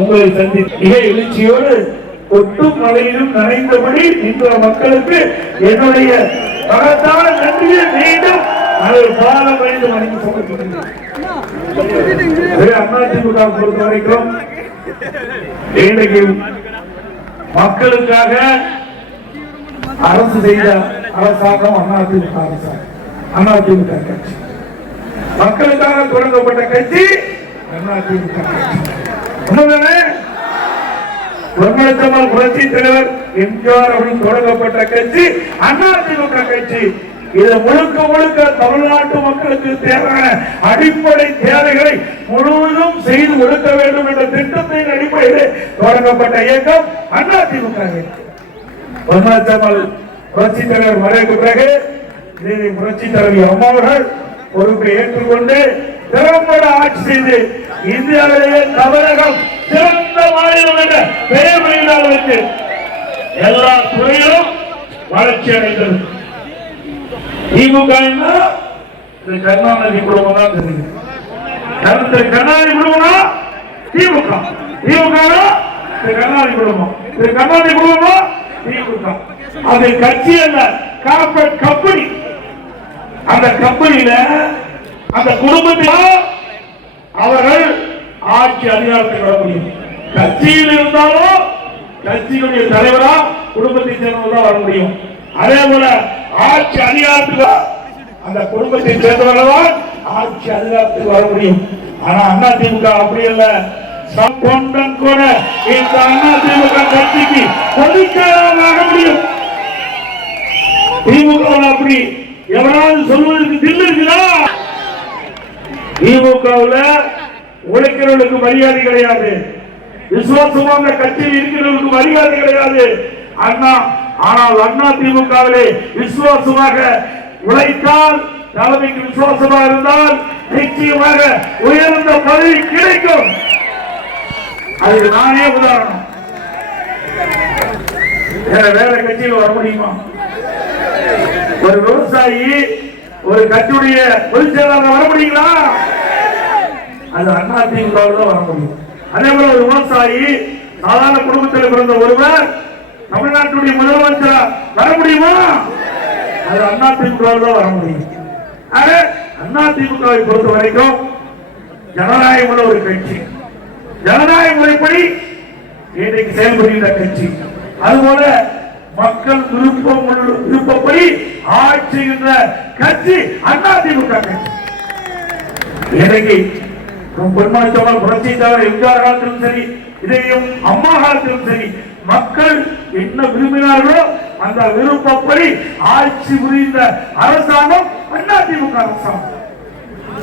உங்களை சந்தி மிக எழுச்சியோடு ஒட்டும் மலையிலும் நனைந்தபடி நின்ற மக்களுக்கு என்னுடைய மகத்தான நன்றியை மீண்டும் பாலம் வழிந்து வணங்கி சமர்ப்பிக்கின்றேன். அதிமுக பொறுத்த வரைக்கும் இன்றைக்கு மக்களுக்காக அரசு செய்த அரசாங்கம் அதிமுக அரசாங்கம், அதிமுக கட்சி மக்களுக்காக தொடங்கப்பட்ட கட்சி அதிமுக கட்சி. புரட்சி தலைவர் எம்ஜிஆர் அப்படின்னு தொடங்கப்பட்ட கட்சி அதிமுக கட்சி. இது முழுக்க முழுக்க தமிழ்நாட்டு மக்களுக்கு தேவையான அடிப்படை தேவைகளை முழுவதும் செய்து கொடுக்க வேண்டும் என்ற திட்டத்தின் அடிப்படையில் தொடங்கப்பட்ட இயக்கம் அதிமுக. புரட்சி தலைவர் மறைவுக்கு பிறகு புரட்சி தலைவி அம்மா அவர்கள் பொறுப்பை ஏற்றுக்கொண்டு திறம்பட ஆட்சி செய்து இந்தியாவிலேயே தமிழகம் சிறந்த மாநிலம் என்ற பெயர் வைத்து எல்லா துறையிலும் வளர்ச்சி அடைந்தது. திமுக கருணாநிதி குடும்பம் தான் தெரியும். கருணாநிதி குடும்பம் திமுக, திமுக கருணாநிதி குடும்பம், கருணாநிதி குடும்பம் திமுக. அது கட்சி அல்ல, கார்பரேட் கம்பெனி. அந்த கம்பெனியில அந்த குடும்பத்தில் அவர்கள் ஆட்சி அதிகாரத்தை வர முடியும். கட்சியில் இருந்தாலும் கட்சியுடைய தலைவரா குடும்பத்தை சேர்ந்தவர்களா வர முடியும். அதே போல ஆட்சி அதிகாரத்துக்கு அந்த குடும்பத்தை சேர்ந்தவர்களால் ஆட்சி அதிகாரத்துக்கு வர முடியும். ஆனா அதிமுக அப்படி இல்ல. தொண்டன் கூட இந்த அதிமுக கட்சிக்கு பொதுச்செயலாளராக முடியும். திமுக அப்படி எவராவது சொல்வதற்கு தில் இருக்குதா? திமுகவுல உழைக்கிறவர்களுக்கு மரியாதை கிடையாது, விசுவாசமான கட்சியில் இருக்கிறவர்களுக்கு மரியாதை கிடையாது. ஆனால் அதிமுகவிலே விசுவாசமாக உழைத்தால், தலைமைக்கு விசுவாசமாக இருந்தால் நிச்சயமாக உயர்ந்த பதவி கிடைக்கும். அதுக்கு நானே உதாரணம். வேற கட்சியில் வர முடியுமா? ஒரு விவசாயி ஒரு கட்சியுடைய பொதுச் செயலாளர் வர முடியுங்களா? அது அதிமுகவில் தான் வர முடியும். அதே போல ஒரு விவசாயி சாதாரண குடும்பத்தில் பிறந்த ஒருவர் தமிழ்நாட்டுடைய முதலமைச்சர் வர முடியுமா? அது அதிமுகவில் தான் வர முடியும். அதிமுகவை பொறுத்த வரைக்கும் ஜனநாயகம் உள்ள ஒரு கட்சி, ஜனநாயக முறைப்படி இன்றைக்கு செயல்படுகின்ற கட்சி. அதுபோல மக்கள் விருப்பப்படி ஆட்சி செய்கின்ற கட்சி அதிமுக கட்சி. இன்றைக்கு பெருமாள் புரட்சி தலைவர் எம்ஜிஆர் காலத்திலும் சரி, இதையும் அம்மா காலத்திலும் சரி, மக்கள் என்ன விரும்பினார்களோ அந்த விருப்பப்படி ஆட்சி புரிந்த அரசாங்கம் அதிமுக அரசாங்கம்.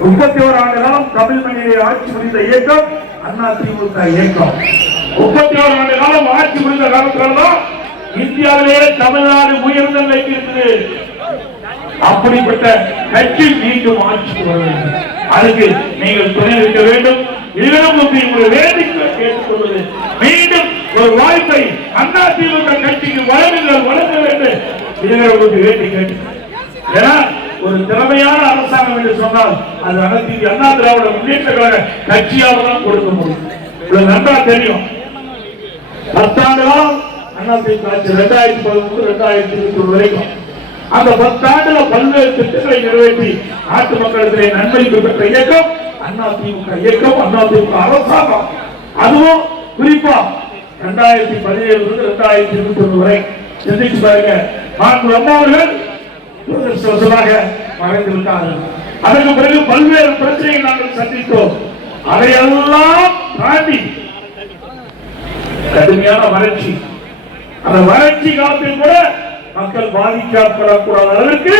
31 ஆண்டு காலம் தமிழ் மண்ணிலே ஆட்சி புரிந்த இயக்கம் அதிமுக இயக்கம். 31 ஆண்டு காலம் ஆட்சி புரிந்த காலத்தில்தான் இந்தியாவிலேயே தமிழ்நாடு உயர்ந்த நிலைக்கு இருக்குது. அப்படிப்பட்ட கட்சி மீண்டும் ஆட்சிக்கு வர வேண்டும். அதுக்கு நீங்கள் துணை வைக்க வேண்டும். இதிலும் உங்களை வேண்டிக் கேட்டுக்கொள்வது, மீண்டும் ஒரு வாய்ப்பை அதிமுக கட்சிக்கு வழங்க வேண்டும். இதற்கு வேண்டி கேட்டு, ஏன்னா ஒரு திறமையான அரசாங்கம் என்று சொன்னால் அது அண்ணா திராவிட முன்னேற்ற கழக கட்சியாக தான் கொடுக்க முடியும். இது நன்றா தெரியும். 10 ஆண்டு காலம் அதிமுக ஆட்சி 2013-2021 வரைக்கும் அந்த 10 ஆண்டுல பல்வேறு திட்டங்களை நிறைவேற்றி நாட்டு மக்களிடையே நன்மைக்கு பெற்ற இயக்கம் அதிமுக இயக்கம், அதிமுக அரசாங்கம். அதுவும் குறிப்பா 2017-2021 வரை சிந்திச்சு பாருங்க. அம்மா அவர்கள் மறைந்து விட்டார்கள். அதற்கு பிறகு பல்வேறு பிரச்சனைகளை நாங்கள் சந்தித்தோம். அதையெல்லாம் தாண்டி கடுமையான வறட்சி, அந்த வறட்சி காலத்தில் கூட மக்கள் பாதிக்கப்படக்கூடாத அளவிற்கு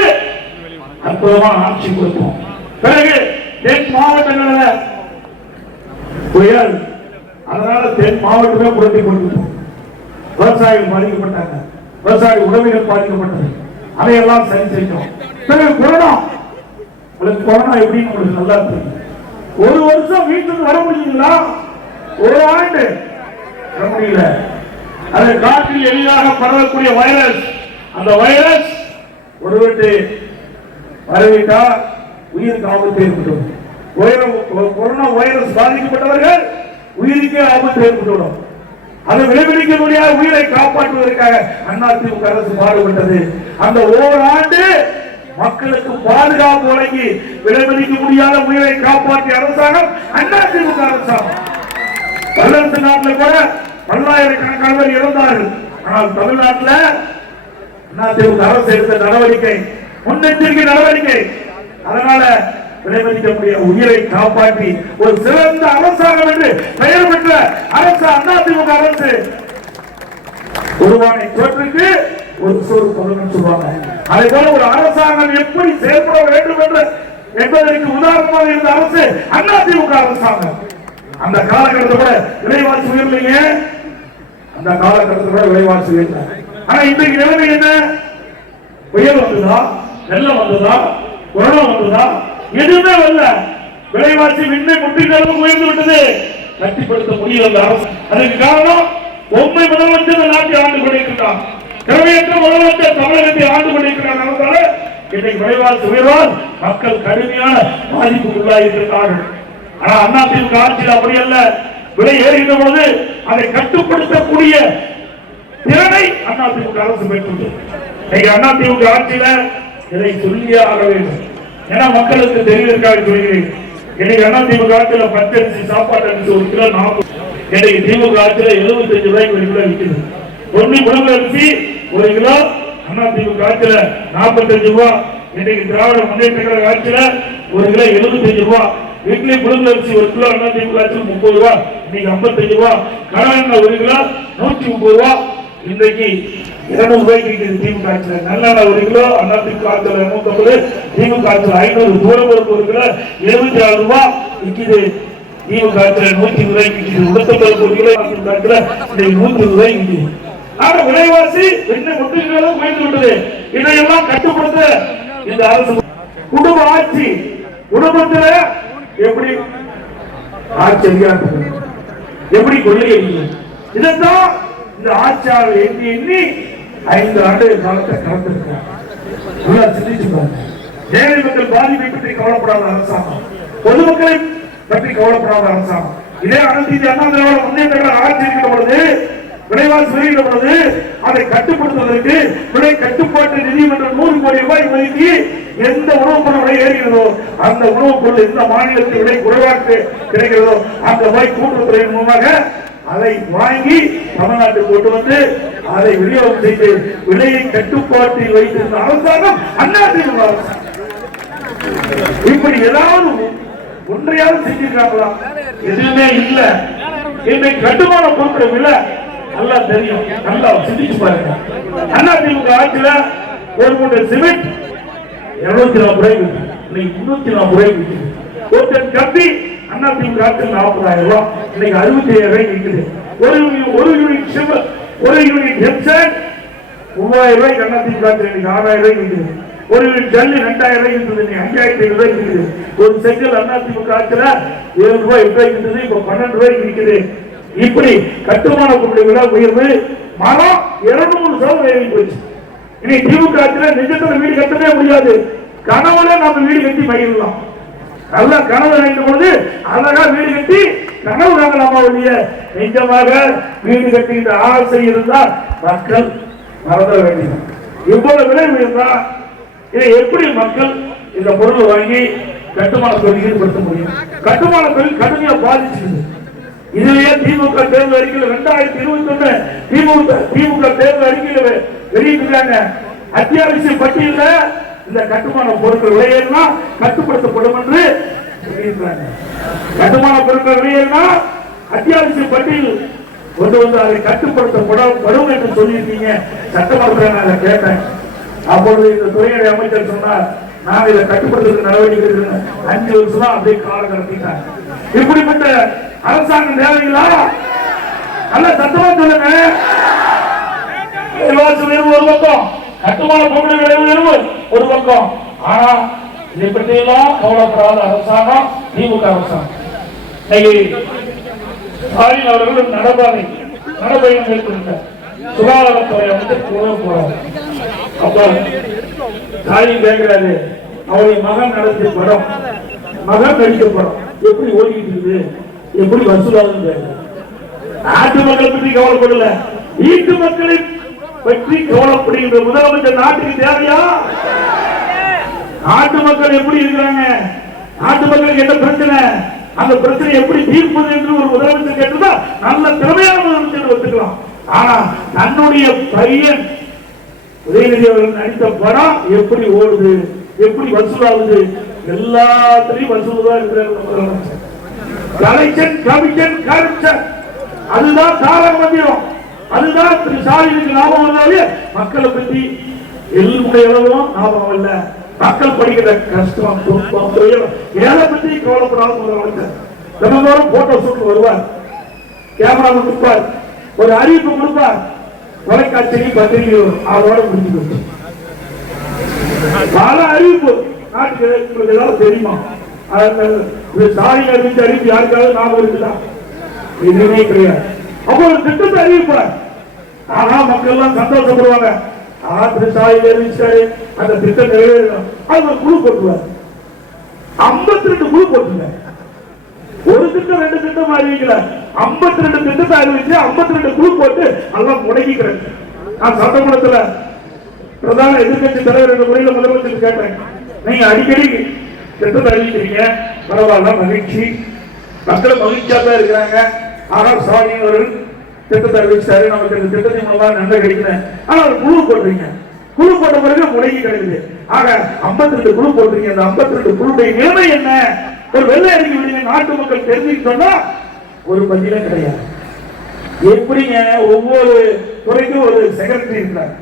அற்புதமான ஆட்சி கொடுத்தோம். பிறகு தென் மாவட்டங்களில் புயல், அதனால தென் மாவட்டமே புரட்டி கொடுத்தோம். விவசாயிகள் பாதிக்கப்பட்டாங்க, விவசாய உறவினர் பாதிக்கப்பட்டது. அதையெல்லாம் சரி செய்யணும். பிறகு கொரோனா, உங்களுக்கு கொரோனா எப்படின்னு உங்களுக்கு நல்லா தெரியும். ஒரு வருஷம் வீட்டுக்கு வர முடியுங்களா? ஒரு ஆண்டு வர முடியல. அது காற்றில் எளிதாக பரவக்கூடிய வைரஸ். அந்த வைரஸ் ஒரு வீட்டு வரவிட்டால் உயிருக்கு ஆபத்து ஏற்படும். கொரோனா வைரஸ் பாதிக்கப்பட்டவர்கள் உயிருக்கே ஆபத்து ஏற்பட்டுவிடும். அதை விளைவிக்க முடியாத உயிரை காப்பாற்றுவதற்காக அதிமுக அரசு பாடுபட்டது. அந்த ஓராண்டு மக்களுக்கு பாதுகாப்பு வழங்கி விளைவிக்க முடியாத உயிரை காப்பாற்றிய அரசாங்கம் அதிமுக அரசாங்கம். வல்லரசு நாட்டில் கூட பல்லாயிரக்கணக்கானவர் இறந்தார்கள். ஆனால் தமிழ்நாட்டில் அதிமுக அரசு எடுத்த நடவடிக்கை முன்னெச்சரிக்கை நடவடிக்கை. அதனால விளைவிக்க முடியாத உயிரை காப்பாற்றி ஒரு சிறந்த அரசாங்கம் என்று பெயர் பெற்ற அரசு அதிமுக அரசு. ஒருவானை தோற்றுக்கு ஒரு சோறு பதவின்னு சொல்லுவாங்க. அதே போல ஒரு அரசாங்கம் எப்படி செயல்பட வேண்டும் என்பதற்கு உதாரணமாக இருந்த அரசு அதிமுக அரசாங்கம். அந்த காலகட்டத்தில் கூட விலைவாசி உயர்லைங்க. அந்த காலகட்டத்தில் கூட விலைவாசி உயர்ல. ஆனா இன்றைக்கு நிலைமை என்ன? புயல் வந்ததா, வெள்ளம் வந்ததா, கொரோனா வந்ததா? எதுவுமே வரல. விலைவாசி விண்ணை முற்றிலும் உயர்ந்து விட்டது. கட்டிப்படுத்த முடியல அந்த அரசு. அதுக்கு காரணம் பொம்மை முதலமைச்சர் நாட்டை ஆண்டு கொண்டிருக்கிறார். திறமையற்ற முதலமைச்சர் தமிழகத்தை ஆண்டு கொண்டிருக்கிறார். இன்றைக்கு விலைவாசி உயர்வால் மக்கள் கடுமையான பாதிப்புக்குள்ளாயிருக்கிறார்கள். ஆனா அதிமுக ஆட்சியில் அப்படி அல்ல. விலை ஏறுகின்ற பொழுது அதை கட்டுப்படுத்தக்கூடிய திறனை அதிமுக அரசு பெற்றுள்ளது. அதிமுக ஆட்சியில இதை சொல்லியே ஆக வேண்டும். ஏன்னா மக்களுக்கு தெரிவதற்காக சொல்கிறேன். இன்னைக்கு அதிமுக ஆட்சியில் பச்சரிசி சாப்பாட்டு அரிசி ஒரு கிலோ 40. இன்னைக்கு திமுக ஆட்சியில் 75 ரூபாய்க்கு ஒரு கிலோ விற்குது. பொன்னி குழம்பு அரிசி ஒரு கிலோ அதிமுக ஆட்சியில் 45 ரூபாய். இன்னைக்கு திராவிட முன்னேற்ற கழக ஆட்சியில் ஒரு கிலோ 75 ரூபாய். வீட்டிலே குழம்பு அரிசி ஒரு கிலோ அதிமுக ஆட்சியில் 30 ரூபாய். இன்னைக்கு 55 ரூபாய். கடலெண்ணெய் ஒரு கிலோ 130 ரூபாய். இன்றைக்கு 200 ரூபாய்க்கு விற்கிறது திமுக ஆட்சியில். நல்லெண்ணெய் ஒரு கிலோ அதிமுக ஆட்சியில் 250, திமுக ஆட்சியில் 500. தூரப்பருப்பு ஒரு கிலோ 74 ரூபாய் விற்கிது. திமுக ஆட்சியில் 120 ரூபாய்க்கு விற்கிது. உளுத்தம்பருப்பு ஒரு கிலோ அதிமுக ஆட்சியில் 120 ரூபாய்க்கு விற்கிது. ஆக விலைவாசி என்ன முற்றிலும் உயர்ந்து விட்டது. இதையெல்லாம் கட்டுப்படுத்த இந்த அரசு குடும்ப ஆட்சி. குடும்பத்தில் எப்படி ஆட்சி எப்படி கொள்ளையடிக்கிறது, இதைத்தான் இந்த ஆட்சியாளர் எண்ணி 5 ஆண்டு காலத்தை கடந்திருக்கிறார். சிந்திச்சு பாருங்க. ஏழை மக்கள் பாதிப்பை பற்றி கவலைப்படாத அரசாங்கம், பொதுமக்களை பற்றி கவலைப்படாத அரசாங்கம். இதே அனைத்து இந்திய அண்ணா திராவிட முன்னேற்ற ஆட்சி இருக்கிற பொழுது விலைவாசி உயர்கிற பொழுது அதை கட்டுப்படுத்துவதற்கு விலை கட்டுப்பாட்டு நிதியம் என்ற 100 கோடி ரூபாய் ஒதுக்கி எந்த உணவுப் பொருள் விலை ஏறுகிறதோ அந்த உணவுப் பொருள் எந்த மாநிலத்தில் விலை குறைவாக கிடைக்கிறதோ அந்த போய் கூட்டுறவுத்துறையின் மூலமாக அதை வாங்கி தமிழ்நாட்டுக்கு கொண்டு வந்து அதை விநியோகம் செய்து விலையை கட்டுப்பாட்டில் வைத்திருந்த அரசாங்கம் அதிமுக அரசாங்கம். இப்படி ஏதாவது ஒன்றையாவது செஞ்சிருக்காங்களா? எதுவுமே இல்ல. இன்றைக்கு கட்டுமான பொருட்கள் விலை நல்லா தெரியும். நல்லா சிந்திச்சு பாருங்க. அதிமுக ஆட்சியில ஒரு மூட்டை சிமெண்ட் 240 ரூபாய் விற்குது. இன்னைக்கு 340 ரூபாய் விற்குது. ஒரு டன் கம்பி அதிமுக ஆட்சியில் 40,000 ரூபாய், இன்னைக்கு 65,000 ரூபாய் விற்குது. ஒரு யூனிட் சிமெண்ட், ஒரு யூனிட் ஹெப்சன் 3000 ரூபாய்க்கு அதிமுக ஆட்சியில் இன்னைக்கு 6,000 ரூபாய் விற்குது. ஒரு யூனிட் ஜல்லி 2000 ரூபாய் இருந்தது, இன்னைக்கு 5,500 ரூபாய் விற்குது. ஒரு செங்கல் அதிமுக ஆட்சியில 7 ரூபாய் 8 ரூபாய்க்கு இருந்தது, இப்ப 12 ரூபாய்க்கு விற்குது. இப்படி கட்டுமான பொருட்கள் உயர்வு. மரம் 200% ஏறி போச்சு. இன்னைக்கு திமுக ஆட்சியில நிஜத்துல வீடு கட்டவே முடியாது. கனவுல நம்ம வீடு கட்டி மகிழலாம். நல்ல கனவு நினைக்கும் பொழுது அழகா வீடு கட்டி கனவு காணலாமா ஒழிய நிஜமாக வீடு கட்டுகின்ற ஆசை இருந்தால் மக்கள் மறந்த வேண்டியது. இவ்வளவு விலை உயர்ந்தா இதை எப்படி மக்கள் இந்த பொருள் வாங்கி கட்டுமான தொழில் ஈடுபடுத்த முடியும்? கட்டுமான தொழில் கடுமையா பாதிச்சிருக்கு. இதுலயே திமுக தேர்தல் அறிக்கையில் 2021 திமுக தேர்தல் அறிக்கையில் வெளியிட்டிருக்காங்க. அத்தியாவசிய பட்டியல இந்த கட்டுமான பொருட்கள் விலையெல்லாம் கட்டுப்படுத்தப்படும் என்று சொல்லியிருக்காங்க. கட்டுமான பொருட்கள் விலையெல்லாம் அத்தியாவசிய பட்டியல் கொண்டு வந்து அதை கட்டுப்படுத்தப்படும் என்று சொல்லியிருக்கீங்க. சட்டமன்றத்தில் நான் கேட்டேன். அப்பொழுது இந்த துறையுடைய அமைச்சர் சொன்னார், நான் இதை கட்டுப்படுத்த நடவடிக்கை 5 வருஷம் தான் அப்படியே காலம் கடத்திட்டாங்க. இப்படிப்பட்ட அரசாங்கம் தேவைங்களா? நல்ல சத்தமா சொல்லுங்க. ஒரு பக்கம் கட்டுமான பொருட்கள் விலை உயர்வு ஒரு பக்கம். ஆனா இதை பற்றியெல்லாம் கவலைப்படாத அரசாங்கம் திமுக அரசாங்கம். ஸ்டாலின் அவர்கள் நடப்பயணம் மேற்கொண்டார். சுகாதாரத்துறை அமைச்சர் கூட போறாரு. அப்ப ஸ்டாலின் கேட்கிறாரு, அவருடைய மகன் நடத்திய படம், மகன் நடிக்க படம் எப்படி ஓடிக்கிட்டு இருக்குது, எப்படி வசூலாகுது? நாட்டு மக்களை பற்றி கவலைப்படல, வீட்டு மக்களை பற்றி கவலைப்படுகின்ற முதலமைச்சர் நாட்டுக்கு தேவையா? நாட்டு மக்கள் எப்படி இருக்கிறாங்க, நாட்டு மக்களுக்கு என்ன பிரச்சனை, அந்த பிரச்சனை எப்படி தீர்ப்பது என்று ஒரு முதலமைச்சர் கேட்டதா நல்ல திறமையான முதலமைச்சர் ஒத்துக்கலாம். ஆனா தன்னுடைய பையன் உதயநிதி அவர்கள் நடித்த படம் எப்படி ஓடுது, எப்படி வசூலாகுது, எல்லாத்திலையும் வசூல் இருக்கிற முதலமைச்சர். கலெக்ஷன் கமிஷன் கரப்ஷன், அதுதான் தாரக மந்திரம். அதுதான் திரு ஸ்டாலினுக்கு ஞாபகம் வந்தாலே மக்களை பற்றி எல்லுடைய அளவும் ஞாபகம் இல்ல. மக்கள் படிக்கிற கஷ்டம் துன்பம் ஏழை பற்றி கவலைப்படாத முதலமைச்சர். தினந்தோறும் போட்டோ ஷூட் வருவார், கேமராவை கொடுப்பார், ஒரு அறிவிப்பு கொடுப்பார், தொலைக்காட்சியும் பத்திரிகை அதோட முடிஞ்சு பல அறிவிப்பு நாட்டுக்கு ஏதாவது தெரியுமா? ஸ்டாலின் அறிவிச்ச அறிவிப்பு யாருக்காவது ஞாபகம் இருக்குதா? எதுவுமே கிடையாது. அப்போ ஒரு திட்டத்தை அறிவிப்பார், ஆனா மக்கள் எல்லாம் சந்தோஷப்படுவாங்க. திரு ஸ்டாலின் அறிவிச்சாரு, அந்த திட்டம் நிறைவேறணும். அது ஒரு குழு போட்டுவார், 52 குழு போட்டுங்க. ஒரு திட்டம் 2 திட்டம் அறிவிக்கல, 52 திட்டத்தை அறிவிச்சு 52 குழு போட்டு எல்லாம் முடங்கிக்கிறேன். நான் சட்டமன்றத்தில் பிரதான எதிர்கட்சி தலைவர் என்ற முறையில் முதலமைச்சர் கேட்டேன், நீங்க அடிக்கடி திட்டத்தை அறிவிக்கிறீங்க, பரவாயில்ல, மகிழ்ச்சி, மக்கள் மகிழ்ச்சியா தான் இருக்கிறாங்க. ஆனால் ஸ்டாலின் அவர்கள் திட்டத்தை அறிவிச்சாரு, நமக்கு இந்த திட்டத்தின் மூலமா நன்மை கிடைக்கிறேன். ஆனா ஒரு குழு போடுறீங்க, குழு போட்ட பிறகு முடங்கி கிடைக்குது. ஆக 52 குழு போடுறீங்க, அந்த 52 குழுடைய நிலைமை என்ன? ஒரு வெள்ளை அறிக்கை விடுங்க, நாட்டு மக்கள் தெரிஞ்சுட்டு சொன்னா ஒரு பதிலே கிடையாது. எப்படிங்க ஒவ்வொரு துறைக்கும் ஒரு செக்ரட்டரி இருக்கிறாங்க,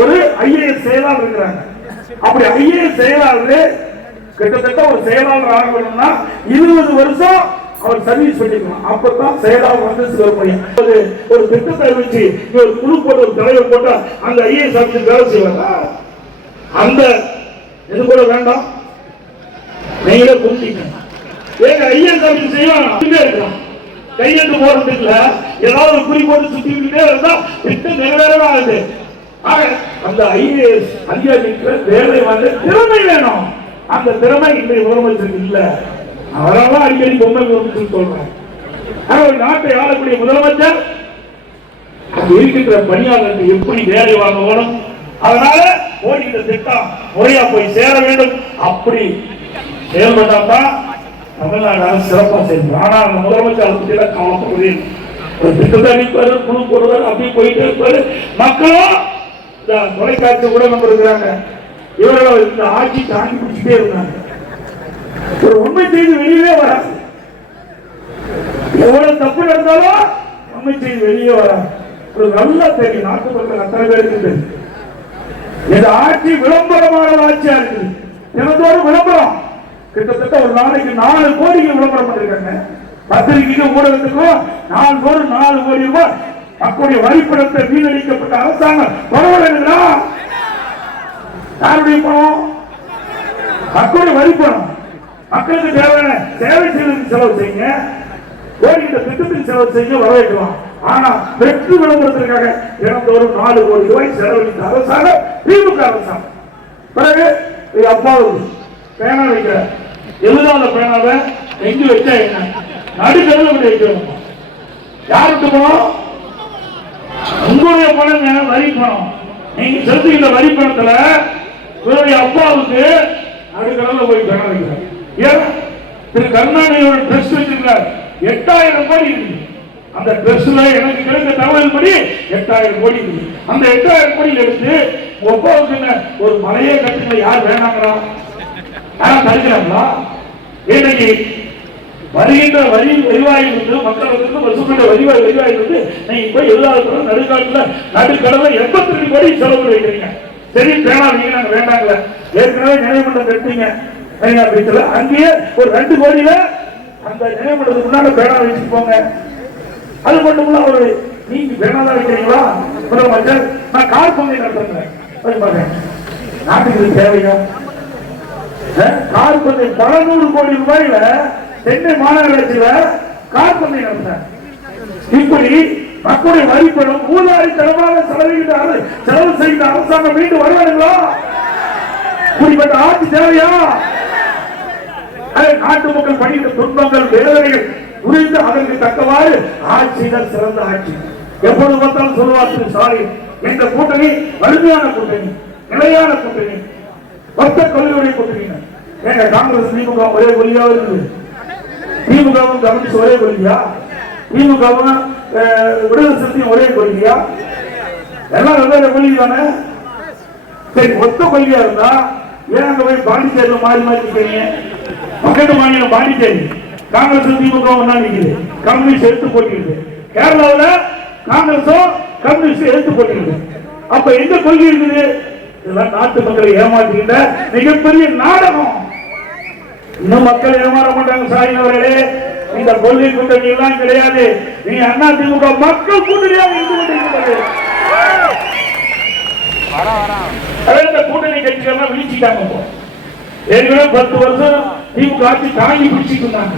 ஒரு IAS செயலாளர் இருக்கிறாங்க. அப்படி IAS செயலாளர் கிட்டத்தட்ட ஒரு செயலாளர் ஆகணும்னா 20 வருஷம் அவர் சர்வீஸ் பண்ணிக்கணும். அப்பதான் செயலாளர் வந்து வர முடியும். ஒரு திட்டத்தை அறிவிச்சு ஒரு குழு போட்டு ஒரு தலைவர் போட்டா அந்த IAS ஆபீசர் வேலை செய்வாங்க. அந்த இது கூட வேண்டாம், நீங்களே புரிஞ்சுக்கணும். ஏங்க IAS ஆபீசர் செய்வாங்க, கையெழுத்து போறதுக்குல ஏதாவது குறி போட்டு சுத்திக்கிட்டே இருந்தா திட்டம் நிறைவேறவே ஆகுது. அந்த IAS அதிகாரிக்கு வேலை வந்து திறமை வேணும். அந்த திறமை இன்றைய முதலமைச்சருக்கு இல்ல. அவரெல்லாம் அடிக்கடி பொம்மை சொல்றேன். ஒரு நாட்டை ஆளக்கூடிய முதலமைச்சர் இருக்கின்ற பணியாளர்கள் எப்படி வேலை வாங்கணும், அதனால ஓடிக்கிற திட்டம் முறையா போய் சேர வேண்டும். அப்படி செயல்பட்டால்தான் தமிழ்நாடு அரசு சிறப்பாக செய்யும். ஆனா அந்த முதலமைச்சர் அதை பற்றி கவலைப்படுவது, ஒரு திட்டத்தை அறிவிப்பாரு, குழு போடுவார், அப்படி போயிட்டு இருப்பாரு. மக்களும் தொலைக்காட்சி கூட நம்ம இருக்கிறாங்க, இவர்கள் இந்த ஆட்சி தாண்டி பிடிச்சிட்டே இருந்தாங்க. ஒரு உண்மை செய்தி வெளியே வராது, எவ்வளவு தப்பு நடந்தாலும் உண்மை செய்தி வெளியே வராது. ஒரு நல்ல தெரியும், நாட்டு மக்கள் அத்தனை பேருக்கு தெரியும். இந்த ஆட்சி விளம்பரமான ஆட்சியா இருக்குது. தினத்தோடு விளம்பரம், கிட்டத்தட்ட ஒரு நாளைக்கு 4 கோடிக்கு விளம்பரம் பண்ணிருக்காங்க. பத்திரிகைக்கும் ஊடகத்துக்கும் 4 கோடி ரூபாய் மக்களுடைய வரிப்பணத்தை வீணடிக்கப்பட்ட அரசாங்கம் பரவாயில்லைங்களா? யாருடைய பணம்? மக்களுடைய வரிப்பணம். மக்களுக்கு தேவையான சேவை செய்வதற்கு செலவு செய்யுங்க, கோரிக்கை திட்டத்தில் செலவு செய்ய வரவேற்கலாம். ஆனா வெற்றி விளம்பரத்திற்காக தினந்தோறும் 4 கோடி ரூபாய் செலவழித்த அரசாங்கம் திமுக அரசாங்கம். பிறகு அப்பாவுக்கு பேனா வைக்கிற எழுதாத பேனாவை எங்க வச்சா என்ன, நடுக்கடல வைக்கணும். யாருக்கு பணம்? உங்களுடைய பணம், வரி பணம். நீங்க செலுத்துகின்ற வரி பணத்துல இவருடைய அப்பாவுக்கு நடுக்கடல போய் பேனா வைக்கிறார். ஏன் திரு கருணாநிதியோட ட்ரெஸ் வச்சிருக்கார், 8000 கோடி இருக்கு. அந்த ட்ரெஸ்ல எனக்கு கிடைத்த தகவல் படி 8000 கோடி இருக்கு. அந்த 8000 கோடியில் எடுத்து அப்பாவுக்கு ஒரு மலையே கட்டுல யார் வேணாங்களா? தடுக்கிறாங்களா? இன்னைக்கு வருகின்ற வரி வருவாயிலிருந்து மக்களுக்கு வசூலிட்ட வருவாயிலிருந்து நீங்க போய் எல்லாருக்கும் நடுக்கடல 82 கோடி செலவு வைக்கிறீங்க. சரி, வேணாம், நாங்க வேண்டாங்கள, ஏற்கனவே நினைவுமன்றம் கட்டுறீங்க அங்கேயே ஒரு 2 கோடியில அந்த நினைவுமன்றத்துக்கு முன்னாடி பேனா வச்சுட்டு போங்க. அது மட்டும் இல்ல, ஒரு நீங்க பேனாதான் வைக்கிறீங்களா முதலமைச்சர்? நான் கார் பங்கை நடத்துறேன், நாட்டுக்கு தேவையா? கார் பங்கை பல 100 கோடி ரூபாயில சென்னை மாநகராட்சியில கார் பங்கை நடத்துறேன். இப்படி மக்களுடைய வரிப்பணம் ஊழாரி தரமாக செலவு செய்கிற அரசாங்கம் மீண்டும் வருவார்களா? இப்படிப்பட்ட ஆட்சி தேவையா? நாட்டு மக்கள் பணிகிற துன்பங்கள் வேதனைகள் புரிந்து அதற்கு தக்கவாறு ஆட்சிகள் சிறந்த ஆட்சி. எப்பொழுது பார்த்தாலும் சொல்லுவார்கள் ஸ்டாலின், இந்த கூட்டணி வலிமையான கூட்டணி, நிலையான கூட்டணி, மொத்த கொள்கையுடைய கூட்டணி. ஏங்க காங்கிரஸ் திமுக ஒரே கொள்கையா இருக்குது? திமுகவும் கம்யூனிஸ்ட் ஒரே கொள்கையா? திமுகவும் விடுதலை சிறுத்தையும் ஒரே கொள்கையா? எல்லாம் வெவ்வேறு கொள்கை தானே. சரி, மொத்த கொள்கையா இருந்தா ஏன் அங்க போய் பாண்டிச்சேரியில் மாறி மாறி நிற்கிறீங்க? பக்கத்து மாநிலம் பாண்டிச்சேரி காங்கிரஸ் திமுக ஒன்னா நிற்குது, கம்யூனிஸ்ட் எடுத்து போட்டிருக்கு. கேரளாவில் காங்கிரஸும் கம்யூனிஸ்ட் எடுத்து போட்டிருக்கு. அப்ப எந்த கொள்கை இருக்குது? இதெல்லாம் நாட்டு மக்களை ஏமாற்றுகின்ற மிகப்பெரிய நாடகம். இன்னும் மக்கள் ஏமாற மாட்டாங்க ஸ்டாலின் அவர்களே. இந்த கொள்கை கூட்டணி எல்லாம் கிடையாது. நீங்க அண்ணா திமுக மக்கள் கூட்டணியாக இருந்து கொண்டிருக்கிறது. இந்த கூட்டணி கட்சிகள் வீழ்ச்சிட்டாங்க. ஏற்கனவே 10 வருஷம் திமுக ஆட்சி தாங்கி பிடிச்சிட்டு இருந்தாங்க.